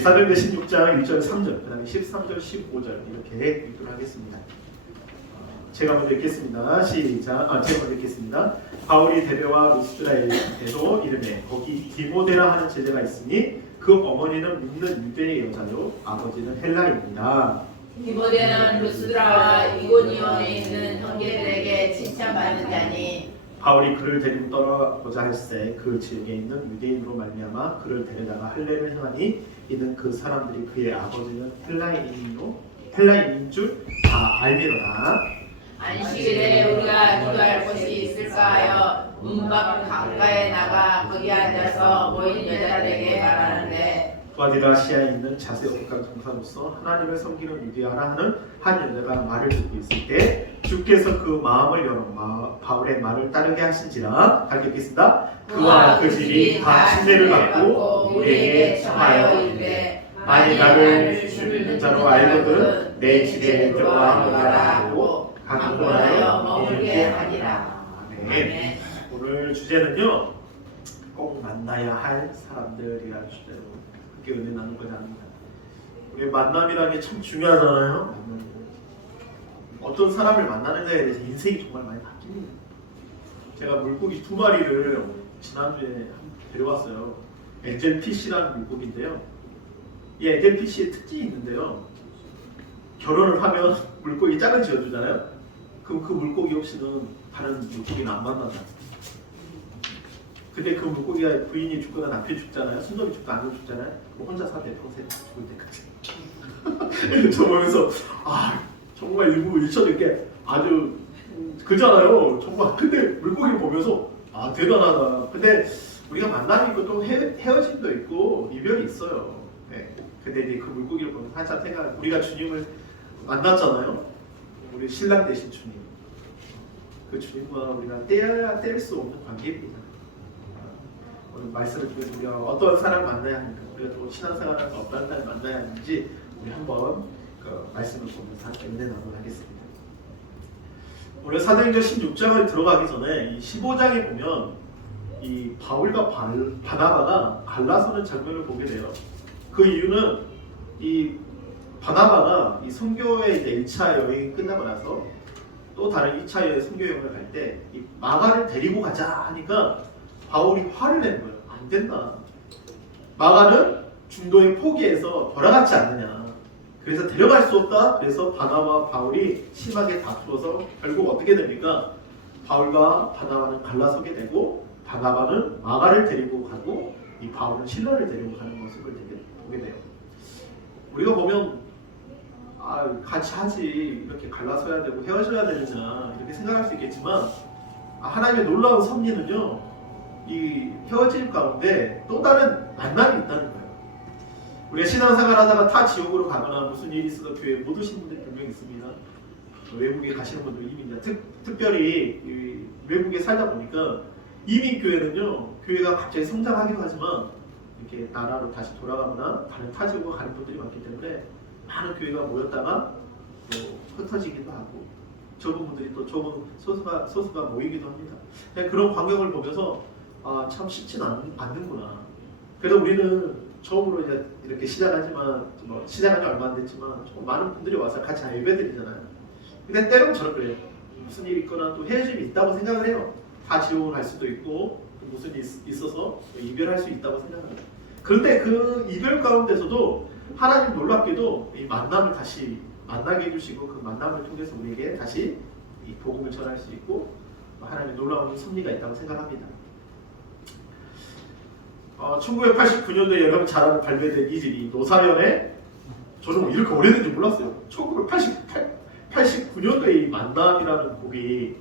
사도행전 16장 1절 3절 그 다음에 13절 15절 이렇게 읽도록 하겠습니다. 제가 먼저 읽겠습니다. 시작. 제가 먼저 읽겠습니다. 바울이 데베와 루스드라에도 이르되 거기 디모데라 하는 제자가 있으니 그 어머니는 믿는 유대의 여자요 아버지는 헬라입니다. 디모데는 루스드라와 이고니온에 있는 형제들에게 칭찬받는 자니 바울이 그를 데리고 떠나고자 할새 그 지역에 있는 유대인으로 말미암아 그를 데려다가 할례를 행하니 이는 그 사람들이 그의 아버지는 헬라인인 줄 다 알미로라. 안식일에 우리가 기도할 곳이 있을까 하여 문밖 강가에 나가 거기 앉아서 모인 여자들에게 말하는데 두아디라시아에 있는 자세옥강 종사로서 하나님을 섬기는 유대하라 하는 한 여자가 말을 듣고 있을 때 주께서 그 마음을 열어 바울의 말을 따르게 하신지라. 다 읽겠습니다. 그와 그 집이 다 침례를 받고 우리에게 청하여 이르되 만일 나를 죽는 자로 알거든 내 집에 들어와 먹으라 하고 강권하여 머물게 하리라. 네. 오늘 주제는요 꼭 만나야 할 사람들이라는 주제로 함께 은혜 나누고자 합니다. 우리 만남이라는 게 참 중요하잖아요. 어떤 사람을 만나는 데에 대해서 인생이 정말 많이 바뀝니다. 제가 물고기 2마리를 지난주에 데려왔어요. 엔젤피쉬라는 물고기인데요. 이 엔젤피쉬의 특징이 있는데요. 결혼을 하면 물고기 짝을 지어주잖아요. 그럼 그 물고기 없이는 다른 물고기는 안 만난다. 근데 그 물고기가 부인이 죽거나 남편이 죽잖아요. 순놈이 죽고 안 죽잖아요. 그럼 혼자 사대 평생 죽을 때까지. 저 보면서 정말 일부 일처될 게 아주 그잖아요. 정말. 근데 물고기를 보면서 대단하다. 근데 우리가 만남이 있고 또 헤어짐도 있고 이별이 있어요. 네. 근데 이제 그 물고기를 보면서 한참 생각. 우리가 주님을 만났잖아요. 우리 신랑 되신 주님. 그 주님과 우리가 뗄 수 없는 관계입니다. 오늘 말씀을 통해서 우리가 어떤 사람 만나야 합니까? 우리가 또 신앙생활하면서 어떤 사람 만나야 하는지 우리 한번 그 말씀을 보면서 함께 은혜 나누도록 하겠습니다. 오늘 사도행전 16장을 들어가기 전에 이 15장에 보면 이 바울과 바나바가 갈라서는 장면을 보게 돼요. 그 이유는 이 바나바가 이 선교의 이제 1차 여행이 끝나고 나서 또 다른 2차 선교 여행을 갈 때 이 마가를 데리고 가자 하니까 바울이 화를 낸 거예요. 안 된다. 마가는 중도에 포기해서 돌아갔지 않느냐. 그래서 데려갈 수 없다. 그래서 바나바와 바울이 심하게 다투어서 결국 어떻게 됩니까? 바울과 바나바는 갈라서게 되고 바나바는 마가를 데리고 가고 이 바울은 실라를 데리고 가는 모습을 보게 돼요. 우리가 보면 같이 하지 이렇게 갈라서야 되고 헤어져야 되느냐 이렇게 생각할 수 있겠지만 하나님의 놀라운 섭리는요 이 헤어짐 가운데 또 다른 만남이 있다는 거예요. 우리가 신앙생활 하다가 타 지옥으로 가거나 무슨 일이 있어서 교회에 못 오신 분들이 분명히 있습니다. 외국에 가시는 분들 이민 특별히 외국에 살다 보니까 이민교회는요 교회가 갑자기 성장하기도 하지만 이렇게 나라로 다시 돌아가거나 다른 타 지역으로 가는 분들이 많기 때문에 많은 교회가 모였다가 또 흩어지기도 하고 적은 분들이 또 적은 소수가 모이기도 합니다. 그런 광경을 보면서 참 쉽지는 않는구나. 그래서 우리는 처음으로 이제 이렇게 시작하지만 시작한 지 얼마 안 됐지만 많은 분들이 와서 같이 예배드리잖아요. 근데 때로는 저는 그래요. 무슨 일이 있거나 또 헤어짐이 있다고 생각을 해요. 다 지옥을 갈 수도 있고 또 무슨 일이 있어서 이별할 수 있다고 생각합니다. 그런데 그 이별 가운데서도 하나님 놀랍게도 이 만남을 다시 만나게 해주시고 그 만남을 통해서 우리에게 다시 이 복음을 전할 수 있고 하나님의 놀라운 섭리가 있다고 생각합니다. 1989년도에 여러분 잘 아는 발매된 이 집이 노사연의 저는 이렇게 오래된지 몰랐어요. 1989년도에 이 만남이라는 곡이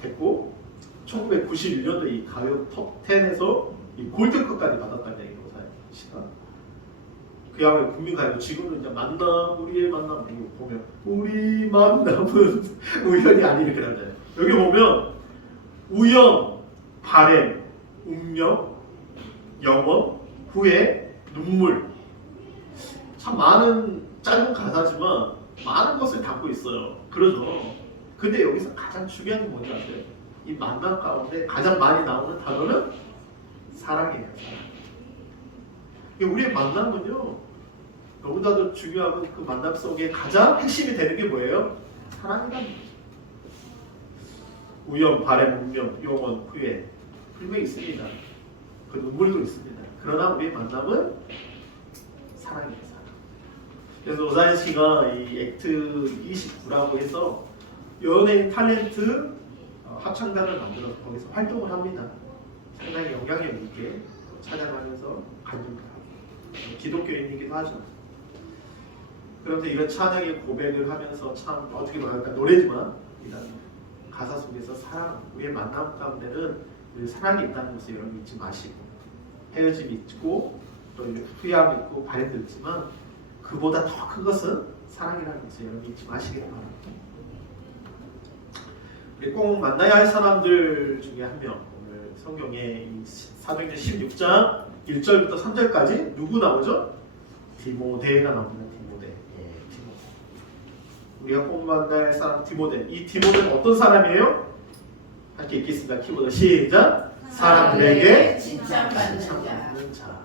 됐고 1991년도에 이 가요 톱10에서 이 골드컵까지 받았다는 얘기예요. 노사연 씨가. 그야말로 국민가요. 지금은 이제 만남, 우리의 만남 보면 우리 만남은 우연이 아니 이렇게 나오잖아요. 여기 보면 우연, 바램, 운명, 영원, 후회, 눈물. 참 많은 짧은 가사지만 많은 것을 담고 있어요. 그러죠. 근데 여기서 가장 중요한 게 뭔지 아세요? 이 만남 가운데 가장 많이 나오는 단어는 사랑이에요. 사랑. 우리의 만남은요 너무나도 중요하고 그 만남 속에 가장 핵심이 되는 게 뭐예요? 사랑이라는 거죠. 우연, 바램, 운명, 영원, 후회 분명히 있습니다. 그 눈물도 있습니다. 그러나 우리의 만남은 사랑입니다. 사랑. 그래서 오사연 씨가 이 액트 29라고 해서 연예인 탤런트 합창단을 만들어서 거기서 활동을 합니다. 상당히 영향력 있게 찬양하면서 간증을 하고 기독교인이기도 하죠. 그런데 이런 찬양의 고백을 하면서 참 어떻게 말할까 노래지만 이런 가사 속에서 사랑, 우리의 만남 가운데는 우리 사랑이 있다는 것을 여러분 잊지 마시고 헤어짐이 있고 또 후회함이 있고 바램도 있지만 그보다 더 큰 것은 사랑이라는 것을 여러분 잊지 마시기 바랍니다. 우리 꼭 만나야 할 사람들 중에 한 명, 오늘 성경에 사도행전 16장 1절부터 3절까지 누구 나오죠? 디모데가 나옵니다. 디모데. 예, 디모데. 우리가 꼭 만나야 할 사람 디모데. 이 디모데는 어떤 사람이에요? 함께 읽겠습니다. 키보드 시작. 사람들에게 칭찬받는 자.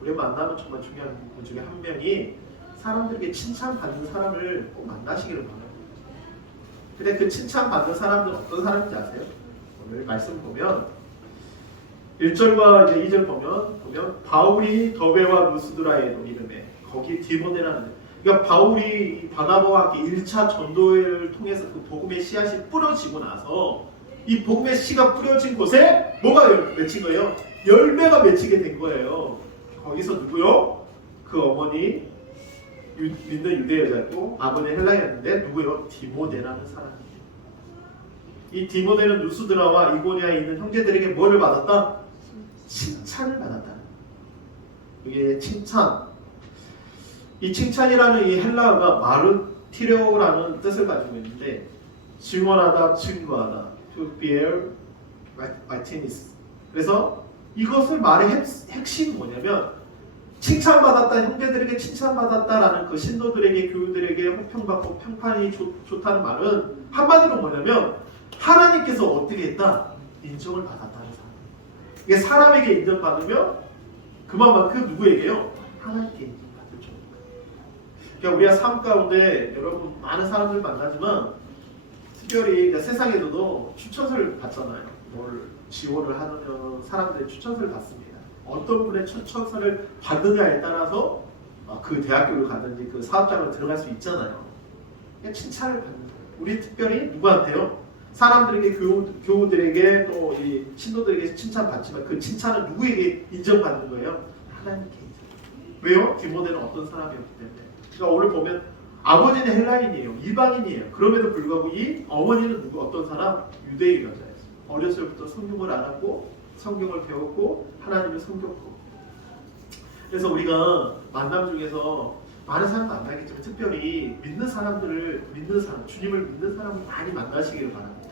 우리 만나면 정말 중요한 분 중에 한 명이 사람들에게 칭찬받는 사람을 꼭 만나시기를 바랍니다. 근데 그 칭찬받는 사람들은 어떤 사람인지 아세요? 오늘 말씀 보면 1절과 이제 2절 보면 바울이 더베와 누스드라의 이름에 거기 디모데라는 그러니까 바울이 바나바와 함께 1차 전도회를 통해서 그 복음의 씨앗이 뿌려지고 나서 이 복음의 씨가 뿌려진 곳에 뭐가 맺힌 거예요? 열매가 맺히게 된 거예요. 거기서 누구요? 그 어머니 믿는 유대 여자였고 아버지 헬라였는데 누구요? 디모데라는 사람이에요. 이 디모데는 누스드라와 이고니아에 있는 형제들에게 뭐를 받았다? 칭찬을 받았다. 이게 칭찬. 이 칭찬이라는 이 헬라어가 마르티레오라는 뜻을 가지고 있는데 증언하다, 증거하다, to bear witness. 그래서 이것을 말의 핵심이 뭐냐면 칭찬받았다, 형제들에게 칭찬받았다라는 그 신도들에게 교우들에게 호평받고 평판이 좋다는 말은 한마디로 뭐냐면 하나님께서 어떻게 했다? 인정을 받았다는 사람. 이게 사람에게 인정받으면 그만큼 누구에게요? 하나님께 인정받을 줄. 그러니까 우리가 삶 가운데 여러분 많은 사람들 만나지만 특별히 그러니까 세상에서도 추천서를 받잖아요. 뭘 지원을 하면 사람들의 추천서를 받습니다. 어떤 분의 추천서를 받느냐에 따라서 그 대학교를 가든지 그 사업장을 들어갈 수 있잖아요. 칭찬을 받는 거예요. 우리 특별히 누구한테요? 사람들에게 교우들에게 또 이 신도들에게 칭찬받지만 그 칭찬은 누구에게 인정받는 거예요? 하나님께 인정. 왜요? 디모데는 어떤 사람이었기 때문에. 그러니까 오늘 보면 아버지는 헬라인이에요. 이방인이에요. 그럼에도 불구하고 이 어머니는 누구 어떤 사람? 유대인 여자였어요. 어렸을 때부터 성경을 알았고 성경을 배웠고 하나님을 섬겼고. 그래서 우리가 만남 중에서 많은 사람 만나겠지만 특별히 믿는 사람, 주님을 믿는 사람을 많이 만나시기를 바랍니다.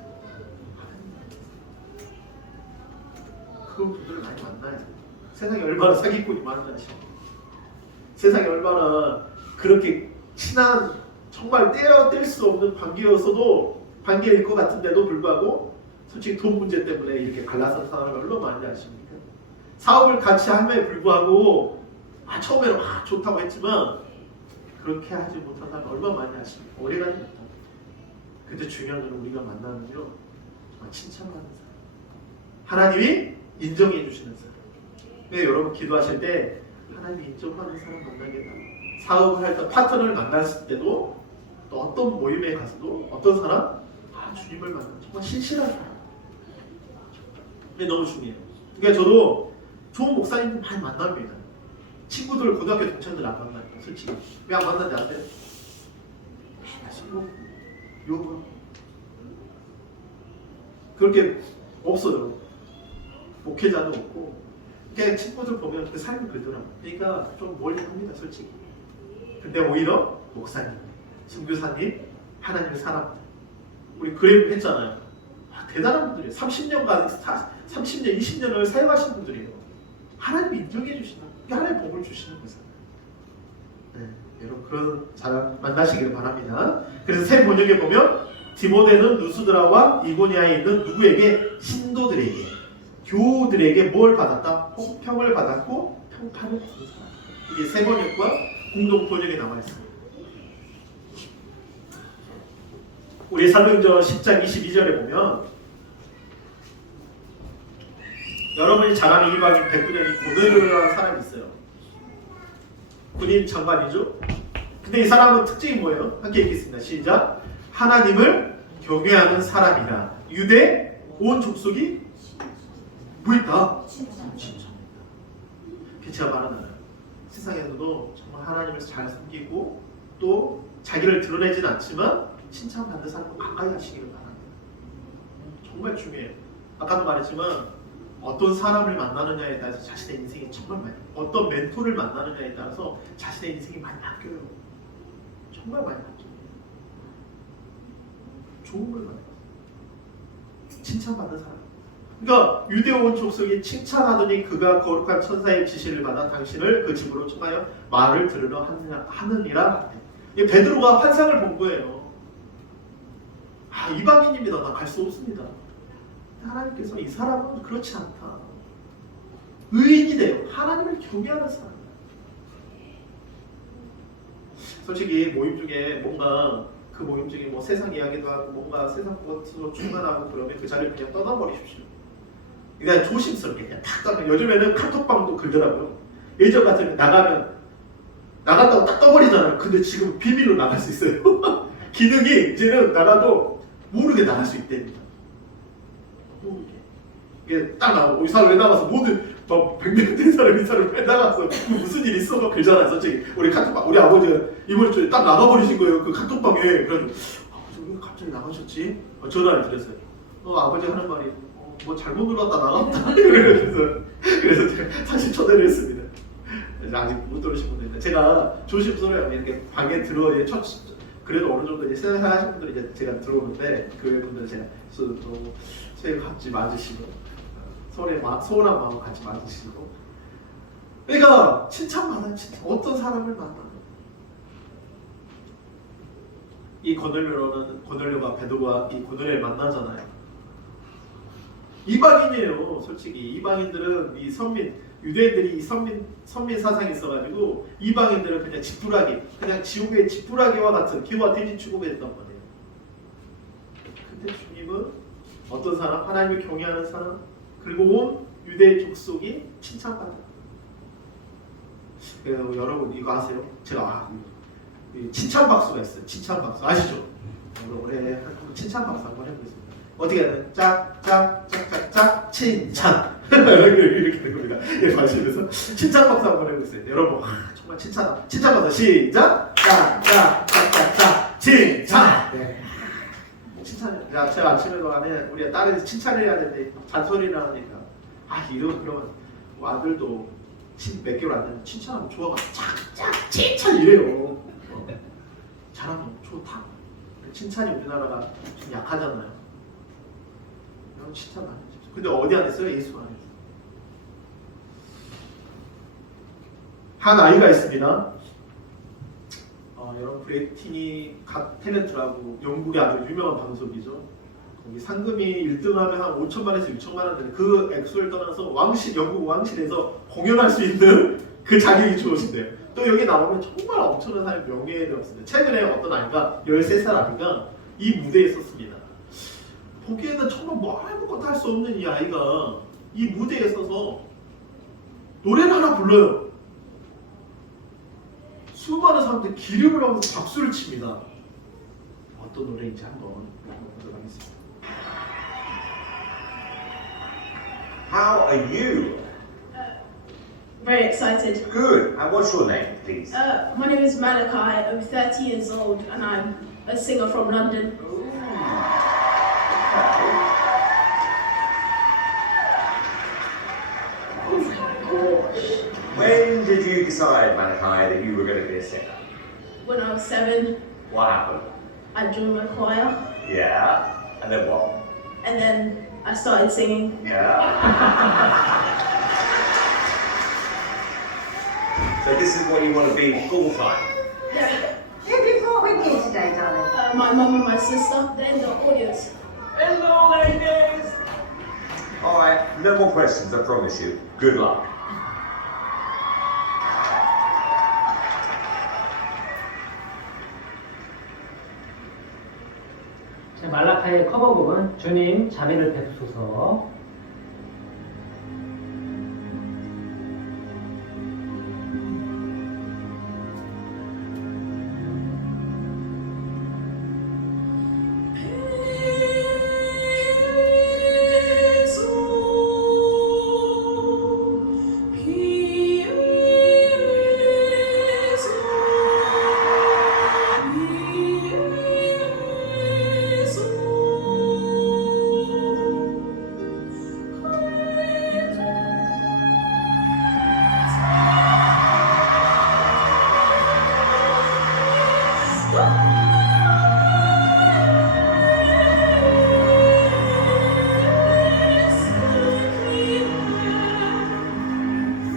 그런 분들을 많이 만나야 돼요. 세상에 얼마나 사기꾼이 많은지. 세상에 얼마나 그렇게 친한 정말 뗄 수 없는 관계일 것 같은데도 불구하고 솔직히 돈 문제 때문에 이렇게 갈라서 사는 걸 얼마나 많이 아십니까? 사업을 같이 함에 불구하고 처음에는 좋다고 했지만 그렇게 하지 못한 사람 얼마나 많이 아십니까? 오래가지 못하고. 근데 중요한 건 우리가 만나는요 정말 칭찬받는 사람, 하나님이 인정해 주시는 사람. 근데 여러분 기도하실 때 하나님이 인정하는 사람 만나겠다. 사업을 할 때 파트너를 만났을 때도 또 어떤 모임에 가서도 어떤 사람? 주님을 만나는 정말 신실한 사람. 이게 너무 중요해요. 그러니까 저도 좋은 목사님들 많이 만납니다. 친구들, 고등학교 동창들 안 만나요. 솔직히. 왜 안 만나는지 아세요? 욕을 그렇게 없어요. 목회자도 없고. 그러니까 친구들 보면 그 삶이 그러더라고요. 그러니까 좀 멀리 합니다. 솔직히. 근데 오히려 목사님, 선교사님, 하나님의 사람들. 우리 그램 했잖아요. 대단한 분들이에요. 30년간, 30년, 20년을 사역하신 분들이에요. 하나님이 인정해 주시는, 하나님의 복을 주시는 거죠. 네, 여러분 그런 사람 만나시기를 바랍니다. 그래서 새 번역에 보면 디모데는 누스드라와 이고니아에 있는 누구에게? 신도들에게, 교우들에게 뭘 받았다? 호평을 받았고 평판을 받는 사람. 이게 세 번역과 공동 번역에 나와 있어요. 우리 사도행전 10장 22절에 보면 여러분이 잘 아는 이방인 백부장이 고넬료라는 사람이 있어요. 군인 장관이죠. 근데 이 사람은 특징이 뭐예요? 함께 읽겠습니다. 시작. 하나님을 경외하는 사람이라. 유대 온 족속이 뭐 있다? 칭찬. 제가 말하는 세상에서도 정말 하나님을 잘 섬기고 또 자기를 드러내진 않지만 칭찬받는 사람과 가까이 하시기를 바랍니다. 정말 중요해요. 아까도 말했지만 어떤 사람을 만나느냐에 따라서 자신의 인생이 정말 많이, 어떤 멘토를 만나느냐에 따라서 자신의 인생이 많이 바뀌어요. 정말 많이 바뀌어요. 좋은 걸 많이 바뀌어요. 칭찬받는 사람. 그러니까 유대 온 족속이 칭찬하더니 그가 거룩한 천사의 지시를 받아 당신을 그 집으로 청하여 말을 들으러 하느니라. 베드로가 환상을 본 거예요. 아, 이방인입니다. 나 갈 수 없습니다. 하나님께서 이 사람은 그렇지 않다. 의인이 돼요. 하나님을 경외하는 사람. 솔직히 모임 중에 뭔가 그 모임 중에 뭐 세상 이야기도 하고 뭔가 세상 것으로 충만하고 그러면 그 자리를 그냥 떠나버리십시오. 그러니까 조심스럽게 그냥 탁 떠나. 요즘에는 카톡방도 그러더라고요. 예전 같으면 나갔다고 딱 떠버리잖아요. 근데 지금 비밀로 나갈 수 있어요. 기능이 이제는 나가도 모르게 나갈 수 있답니다. 모르게. 이게 딱 나오고 이사를 왜 나가서 모든 막 100명 된 사람 이사를 왜 나가서 무슨 일 있어? 막 그러잖아요. 솔직히 우리 카톡방 우리 아버지가 이번 주에 딱 나가버리신 거예요. 그 카톡방에. 그래가지고 아버지 왜 갑자기 나가셨지? 전화를 드렸어요. 아버지 하는 말이 뭐 잘못 눌렀다 나갔다. 그래서 제가 다시 초대를 했습니다. 아직 못 들으신 분들인데 제가 조심스러워요. 이렇게 방에 들어오니 그래도 어느 정도 이제 생각하시는 분들이 이제 제가 들어오는데 그 분들 제가 또 저희 같이 맞으시고 소원한 마음 같이 맞으시고. 그러니까 칭찬받아. 어떤 사람을 만나. 이 고넬료가 베드로가 이 고넬료를 만나잖아요. 이방인이에요. 솔직히 이방인들은 이 선민 유대인들이 이 선민 사상이 있어가지고 이방인들은 그냥 지푸라기, 그냥 지옥의 지푸라기와 같은 기와 돼지 취급했단 말이에요. 근데 주님은 어떤 사람, 하나님을 경외하는 사람, 그리고 온 유대 족속이 칭찬받아요. 그래서 여러분 이거 아세요? 제가 칭찬 박수가 있어요. 칭찬 박수 아시죠? 올해 칭찬 박수 한번 해보겠습니다. 어떻게 해야 돼? 짝짝짝짝짝 칭찬. 이렇게 된 겁니다. 예, 관심에서 칭찬 박수 한번 해보세요. 여러분 정말 칭찬 박수 시작. 짝짝짝짝짝 칭찬. 네. 칭찬. 제가 아침에도 안에 우리 딸이 칭찬해야 되는데 잔소리를 하니까 그러면 아들도 몇 개월 안 되면 칭찬하면 좋아가지고 짝짝 칭찬 이래요. 잘하면 좋다. 칭찬이 우리나라가 좀 약하잖아요. 여러분 칭찬 많이 해주죠. 근데 어디 안 했어요? 예수 안에. 한 아이가 있습니다. 여러분 브레이팅이 갓 탤런트라고 영국의 아주 유명한 방송이죠. 거기 상금이 1등하면 한 5천만에서 6천만 원 되는 그 액수를 떠나서 영국 왕실에서 공연할 수 있는 그 자격이 주어진대요. 또 여기 나오면 정말 엄청난 사람의 명예를 얻습니다. 최근에 어떤 아이가 13살 아이가 이 무대에 섰습니다. 보기에는 정말 뭐 아무것도 할 수 없는 이 아이가 이 무대에 서서 노래를 하나 불러요. 수많은 사람들이 기립을 하면서 박수를 칩니다. 어떤 노래인지 한번 보도록 하겠습니다. How are you? Very excited. Good. And what's your name, please? My name is Malachi. I'm 30 years old and I'm a singer from London. When did you decide, Malachi, that you were going to be a singer? When I was 7, What happened? I joined my choir Yeah. And then what? and then I started singing. Yeah. So this is what you want to be full time? Yeah. Who have you brought with you today, darling? My mum and my sister, they're in the audience. Hello, ladies. All right. No more questions. I promise you. Good luck. 말라카의 커버곡은 주님 자비를 베푸소서.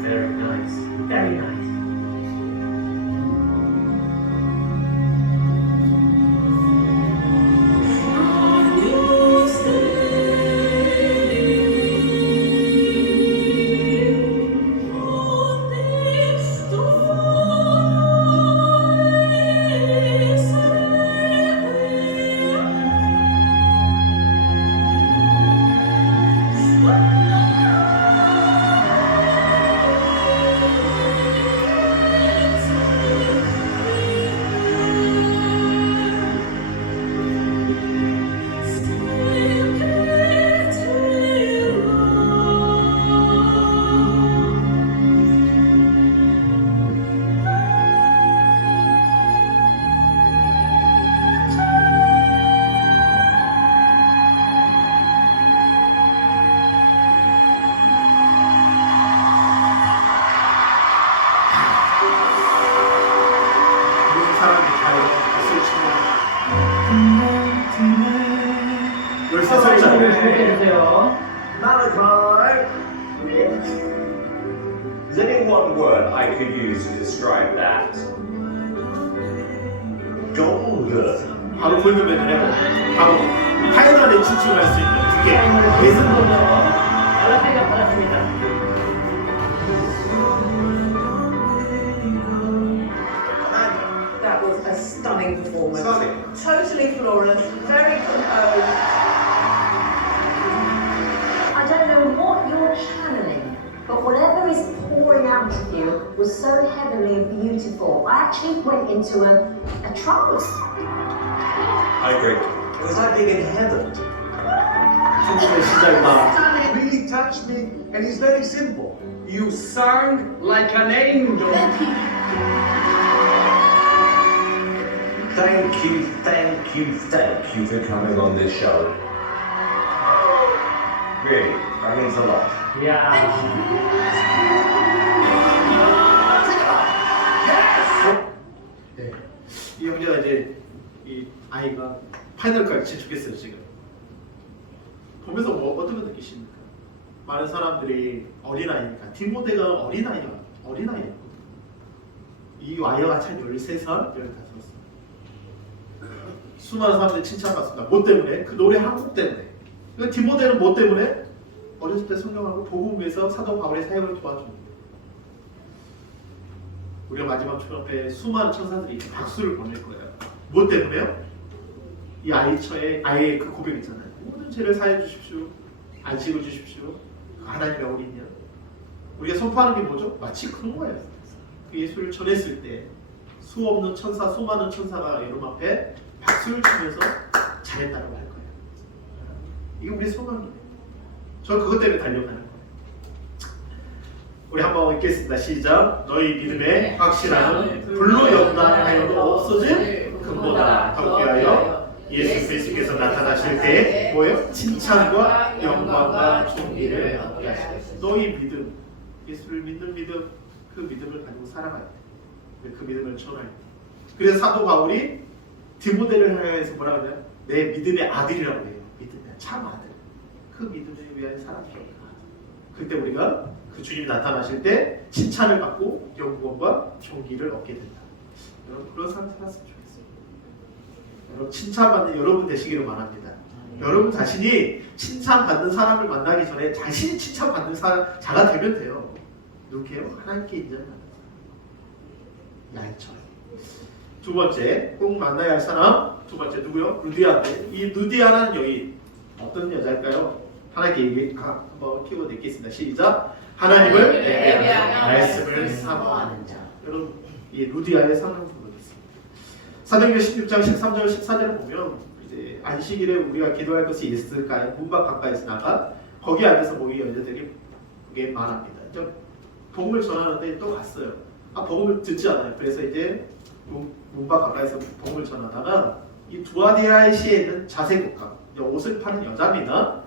Very nice. Very nice. 모든 사람이 잘 박수를 치고 13살짜리 해주세요. Malachi! Is there any one word I could use to describe that? Golden. 바로 골드맨이네. 바로 파이널에 진출할 수 있는 그게 예술 말라카이가 받았습니다. That was a stunning performance. Stunning. Totally flawless, very composed. I don't know what you're channeling, but whatever is pouring out of you was so heavenly and beautiful. I actually went into a trance. I agree. It was like being in heaven. 천국의 시작이다. Really touched me, and it's very simple. You sang like an angel. Thank you for coming on this show. Really, that means a lot. 이야. 네. 이 형제가 이제 이 아이가 파이널까지 진출했어요 지금. 보면서 어떤 거 느끼십니까? 많은 사람들이 어린아이니까 디모데가 어린아이였거든요. 이 와이어가 참 13살, 15살. 수많은 사람들이 칭찬받습니다. 뭐 때문에? 그 노래 한 곡 때문에. 그 디모데는 뭐 때문에? 어렸을 때 성경하고 복음에서 사도 바울의 사역을 도와줍니다. 우리가 마지막 초lap에 수많은 천사들이 박수를 보낼 거예요. 뭐 때문에요? 이 아이의 그 고백 있잖아요. 모든 죄를 사해 주십시오. 안식을 주십시오. 하나님의 어린이야. 우리가 선포하는 게 뭐죠? 마치 그런 거예요. 그 예수를 전했을 때 수없는 천사, 수많은 천사가 여러분 앞에 박수를 치면서 잘했다고 할 거예요. 이게 우리의 소망이에요. 저 그것 때문에 달려가는 거예요. 우리 한번 읽겠습니다. 시작. 너희 믿음의 확실함은 불로 연단하여도 없어질 금보다 더 귀하여 예수 그리스도께서 나타나실 때 뭐예요? 칭찬과 영광과 존귀를 얻게 하시고 너희 믿음, 예수를 믿는 믿음, 그 믿음을 가지고 살아가야 돼. 그 믿음을 전할 때. 그래서 사도 바울이 디모데를 향해서 뭐라고 하냐? 내 믿음의 아들이라고 해요. 믿음의 참 아들. 그 믿음을 위하여 살아가야 그때 우리가 그 주님이 나타나실 때 칭찬을 받고 영광과 존귀를 얻게 된다. 여러분 그런 삶을 살았으면 좋겠습니다. 여러분 칭찬받는 여러분 되시기를 바랍니다. 여러분 자신이 칭찬받는 사람을 만나기 전에 자신이 칭찬받는 자가 되면 돼요. 누구게요? 하나님께 인정받는 사람. 나이처럼. 두 번째 꼭 만나야 할 사람 두 번째 누구요? 루디아인데 이 루디아라는 여인 어떤 여자일까요? 하나님께 한번 키워드 읽겠습니다. 시작. 하나님을 예배하며 말씀을 사모하는 자. 여러분 이 루디아의 상황을 보겠습니다. 사도행전 16장 13절 14절을 보면 이제 안식일에 우리가 기도할 것이 있을까요? 문밖 가까이서 나가 거기 앉아서 모인 여자들이 그게 말합니다. 이제 복음을 전하는데 또 갔어요. 복음을 듣지 않아요. 그래서 이제 문밖 가까이서 복음을 전하다가 이 두아디라의 시에 있는 자세국가 옷을 파는 여자입니다.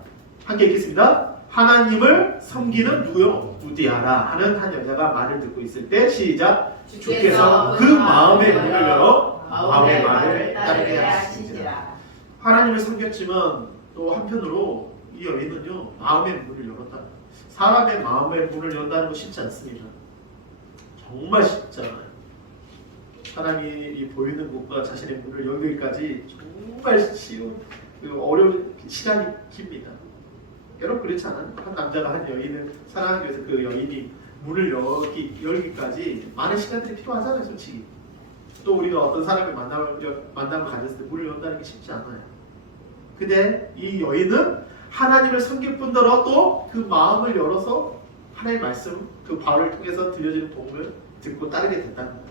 함께 읽겠습니다. 하나님을 섬기는 누구요? 루디아라 하는 한 여자가 말을 듣고 있을 때 시작. 주께서 그 마음의 문을 열어 마음의 말을 따르게 하시니라. 하나님을 섬겼지만 또 한편으로 이 여인은요 마음의 문을 열었다. 사람의 마음의 문을 연다는 거 쉽지 않습니다. 정말 쉽지 않아요. 사람이 보이는 곳과 자신의 문을 열기까지 정말 쉬운 어려운 시간이 깁니다. 여러분 그렇지 않아요? 한 남자가 한 여인을 사랑하기 위해서 그 여인이 문을 열기까지 많은 시간들이 필요하잖아요, 솔직히. 또 우리가 어떤 사람의 만남을 가졌을 때 문을 연다는 게 쉽지 않아요. 근데 이 여인은 하나님을 섬길 뿐더러 또 그 마음을 열어서 하나님의 말씀, 그 바울을 통해서 들려지는 복음을 듣고 따르게 됐다는 거예요.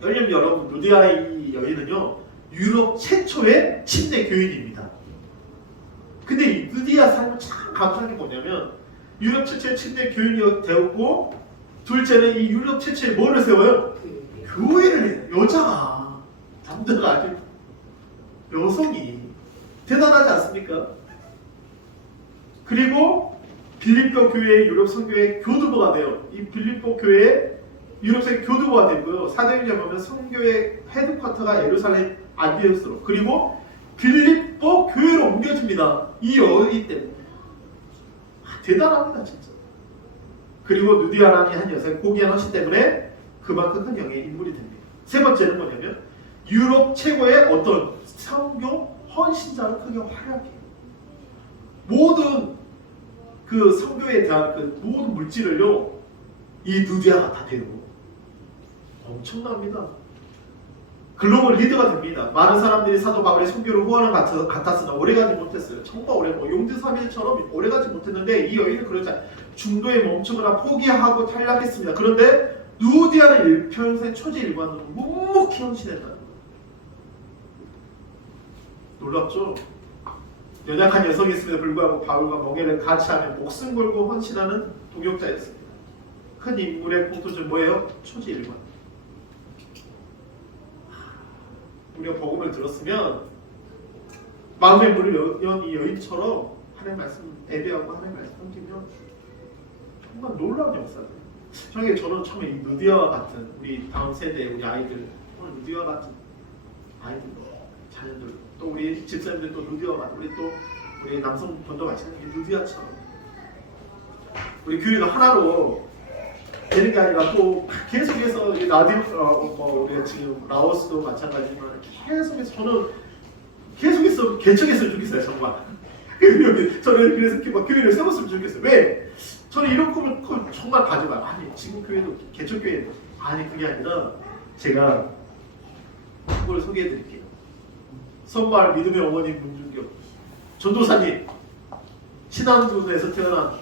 왜냐면 여러분 루디아의 이 여인은요 유럽 최초의 침례 교인입니다. 근데 이 루디아 삶은 참 감사한 게 뭐냐면 유럽 최초의 침례 교인이 되었고 둘째는 이 유럽 최초의 뭐를 세워요? 교회를 해요. 여자가 남자가 아주 여성이 대단하지 않습니까? 그리고 빌립보 교회의 유럽 선교회 교두보가 돼요. 이 빌립보 교회의 유럽 선교회 교두보가 되고요. 사도행전 보면 선교회 헤드쿼터가 예루살렘 안디오스로 그리고 빌립보 교회로 옮겨집니다. 이 여인 때문에. 대단합니다 진짜. 그리고 누디아라는 한 여성의 고귀한 헌신 때문에 그만큼 큰 영예의 인물이 됩니다. 세 번째는 뭐냐면 유럽 최고의 어떤 선교 헌신자로 크게 활약해요. 모든 그 선교에 대한 그 모든 물질을요 이 누디아가 다 되고 엄청납니다. 글로벌 리더가 됩니다. 많은 사람들이 사도 바울의 선교를 후원을 같았으나 오래가지 못했어요. 정말 오래 용두사미처럼 오래가지 못했는데 이 여인은 그러지 않아요. 중도에 멈추거나 포기하고 탈락했습니다. 그런데 누디아는 일평생 초지일관으로 묵묵히 헌신했다는 거예요. 놀랍죠? 연약한 여성이었음에도 불구하고 바울과 멍에를 같이 하며 목숨 걸고 헌신하는 동역자였습니다. 큰 인물의 공통점 뭐예요? 초지일관. 우리가 복음을 들었으면 마음의 문을 연 이 여인처럼 하나님의 말씀 예배하고 하나님의 말씀 섬기면 정말 놀라운 역사들. 저는 처음에 이 누디아와 같은 우리 다음 세대 우리 아이들 오늘 누디아와 같은 아이들 자녀들 또 우리 집사님들 또 누디아와 같은 우리 남성분도 마찬가지 누디아처럼 우리 교회가 하나로 되는 게 아니라 또 계속해서 라디오 우리가 지금 라오스도 마찬가지지만 계속해서 저는 계속해서 개척했으면 좋겠어요 정말. 저는 그래서 막 교회를 세웠으면 좋겠어요. 왜? 저는 이런 꿈을 정말 가져봐요. 아니 지금 교회도 개척교회 아니 그게 아니라 제가 그걸 소개해드릴게요. 선발 믿음의 어머니 문준경 전도사님 신안군에서 태어난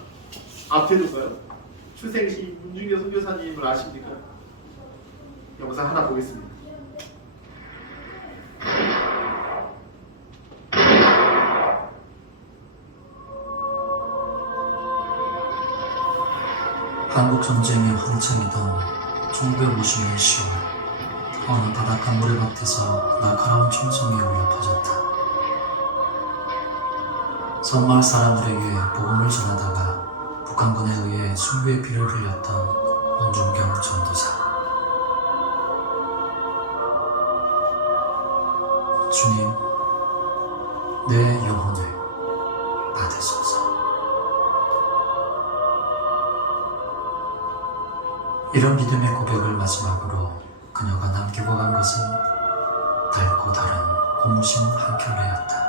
앞태도가요. 출생시 문준경 선교사님을 아십니까? 영상 하나 보겠습니다. 한국 전쟁이 한창이던 1950년 10월 어느 바닷가 모래밭에서 날카로운 총성이 울려 퍼졌다. 섬마을 사람들에게 복음을 전하다가 북한군에 의해 순교의 피를 흘렸던 문준경 전도사. 주님, 내 영혼을 받으소서. 이런 믿음의 고백을 마지막으로 그녀가 남기고 간 것은 달고 다른 고무신 한 켤레였다.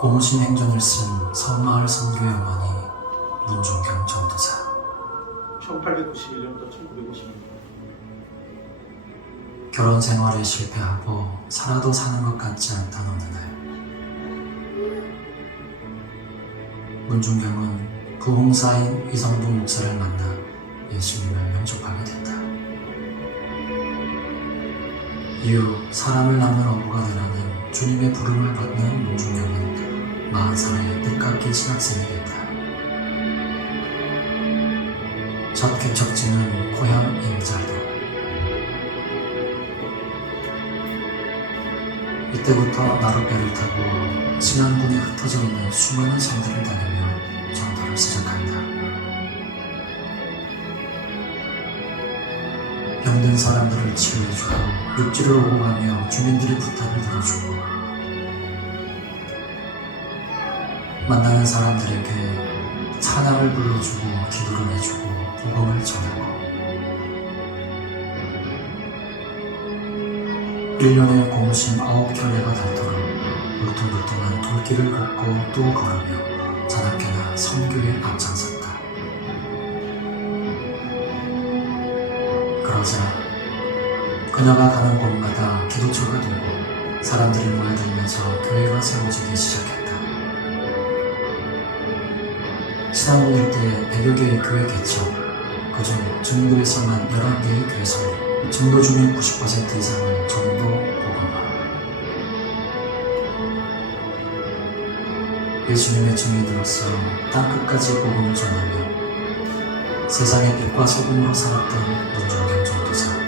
고무신 행전을 쓴 섬마을 선교의 어머니 문준경 전도사. 1951년부터 1952년. 결혼 생활에 실패하고 살아도 사는 것 같지 않던 어느 날 문중경은 부흥사인 이성부 목사를 만나 예수님을 영접하게 된다. 이후 사람을 낳는 어부가 되라는 주님의 부름을 받는 문중경은 40살에 뜻밖의 신학생이 된다. 첫 개척지는 고향 임자도. 이때부터 나룻배를 타고 진안군에 흩어져 있는 수많은 성들을 다니며 전도를 시작한다. 병든 사람들을 치료해주고 육지를 오고 가며 주민들의 부탁을 들어주고 만나는 사람들에게 찬양을 불러주고 기도를 해주고 복음을 전하고 1년에 고무신 9켤레가 닳도록 울퉁불퉁한 돌길을 걷고 또 걸으며 자나깨나 선교에 앞장섰다. 그러자 그녀가 가는 곳마다 기도처가 되고 사람들이 모여들면서 교회가 세워지기 시작했다. 신안군 일대에 100여 개의 교회 개척, 그중 중도에서만 11개의 교회 설립, 중도 주민 90% 이상은 전도 복음화. 예수님의 증인으로서 땅끝까지 복음을 전하며 세상의 빛과 소금으로 살았던 문중경 전도사.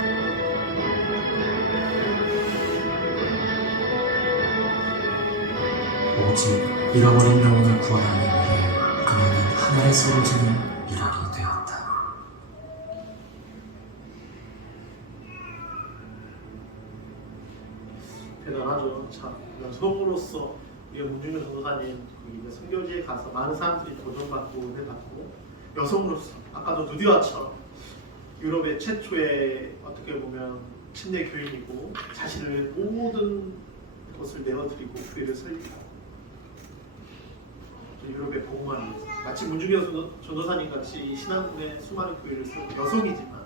오직 잃어버린 영혼을 구하라는 일에 그녀는 하늘에 쓰러지는 미랄이 되었다. 대단하죠. 참 여성으로서 문중경 전도사님 그 선교지에 가서 많은 사람들이 도전받고 은혜받고 여성으로서 아까도 누디와처럼 유럽의 최초의 어떻게 보면 침례 교인이고 자신을 모든 것을 내어드리고 교회를 설립하고 유럽의 복음화를 위해서 마치 문중경 전도사님 같이 신앙군의 수많은 교회를 세우고 여성이지만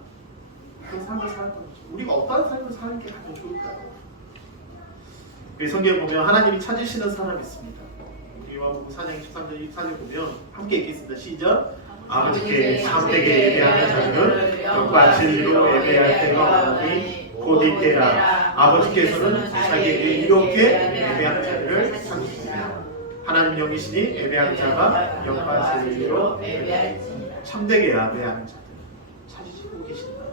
그런 삶을 살았던 거죠. 우리가 어떤 삶을 사는 게 가장 좋을까요? 우리 성경에 보면 하나님이 찾으시는 사람이 있습니다. 우리 요한복음 4장 23절 24절 보면 함께 읽겠습니다. 시작. 아버지께 참되게 예배하는 자들은 영과 진리로 예배할 때가 오니 곧 이때라. 아버지께서는 자기에게 이렇게 예배하는 자들을 찾으시니라. 하나님 영이시니 예배하는 자가 영과 진리로 예배할지니라. 참되게 예배하는 자들 찾으시고 계신다.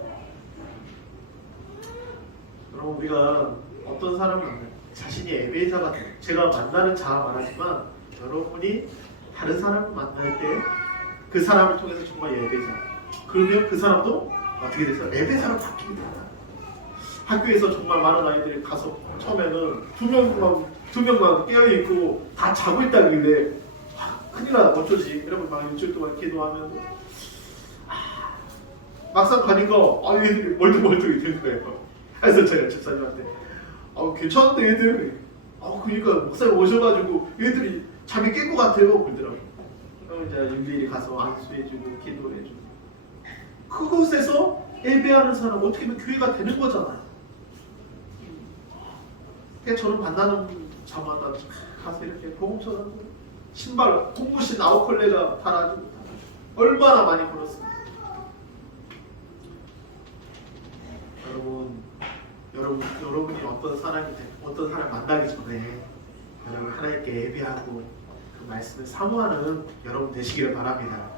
여러분 우리가 어떤 사람을 만나요? 자신이 예배자가 돼요. 제가 만나는 자 말하지만 여러분이 다른 사람을 만날 때 그 사람을 통해서 정말 예배자. 그러면 그 사람도 어떻게 돼서 예배자로 바뀌게 된다. 학교에서 정말 많은 아이들이 가서 처음에는 두 명만 깨어 있고 다 자고 있다길래 큰일 나다 어쩌지? 이러면 막 일주일 동안 기도하면 막상 가니까 얘들이 멀뚱멀뚱이 된 거예요. 그래서 제가 집사님한테 괜찮은데 얘들 그러니까 목사님 오셔가지고 얘들이 잠이 깰 것 같아요 그러더라고요. 그럼 이제 일일이 가서 안수해주고 기도해주고 그곳에서 예배하는 사람 어떻게 보면 교회가 되는 거잖아요. 그러니까 저는 만나는 자마다 가서 이렇게 복음 전하고 신발 공부신 9켤레가 달아주고 얼마나 많이 벌었습니다. 여러분이 어떤 사람 만나기 전에 여러분 하나님께 예배하고 그 말씀을 사모하는 여러분 되시기를 바랍니다.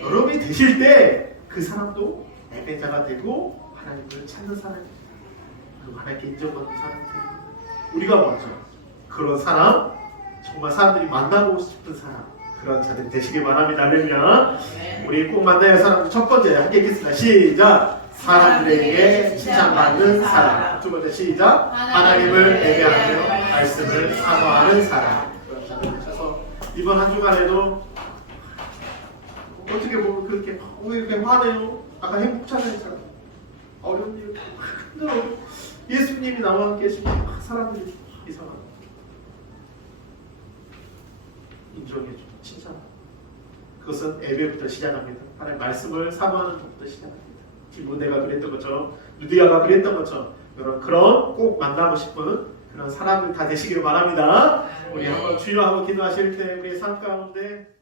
여러분이 되실 때 그 사람도 예배자가 되고 하나님을 찾는 사람이 그리고 하나님께 인정받는 사람이 되고 우리가 먼저 그런 사람 정말 사람들이 만나고 싶은 사람 그런 자들 되시길 바랍니다. 할렐루야. 우리 꼭 만나야 할 사람 첫 번째 함께 읽겠습니다. 시작. 사람들에게 칭찬받는 사람. 두 번째 시작. 하나님을 예배하며 말씀을 사모하는 사람. 그런 자들 되셔서 이번 한 주간에도 어떻게 보면 그렇게 왜 이렇게 화내요? 아까 행복찬양 했잖아. 어려운 일 힘들어. 예수님이 나와 함께 계시면 사람들이 이상하다. 인정해주고 칭찬하고 그것은 예배부터 시작합니다. 하나님 말씀을 사모하는 것부터 시작합니다. 디모데가 그랬던 것처럼 루디아가 그랬던 것처럼 그런 꼭 만나고 싶은 그런 사람들 다 되시기를 바랍니다. 우리 한번 주여하고 기도하실 때 우리의 삶 가운데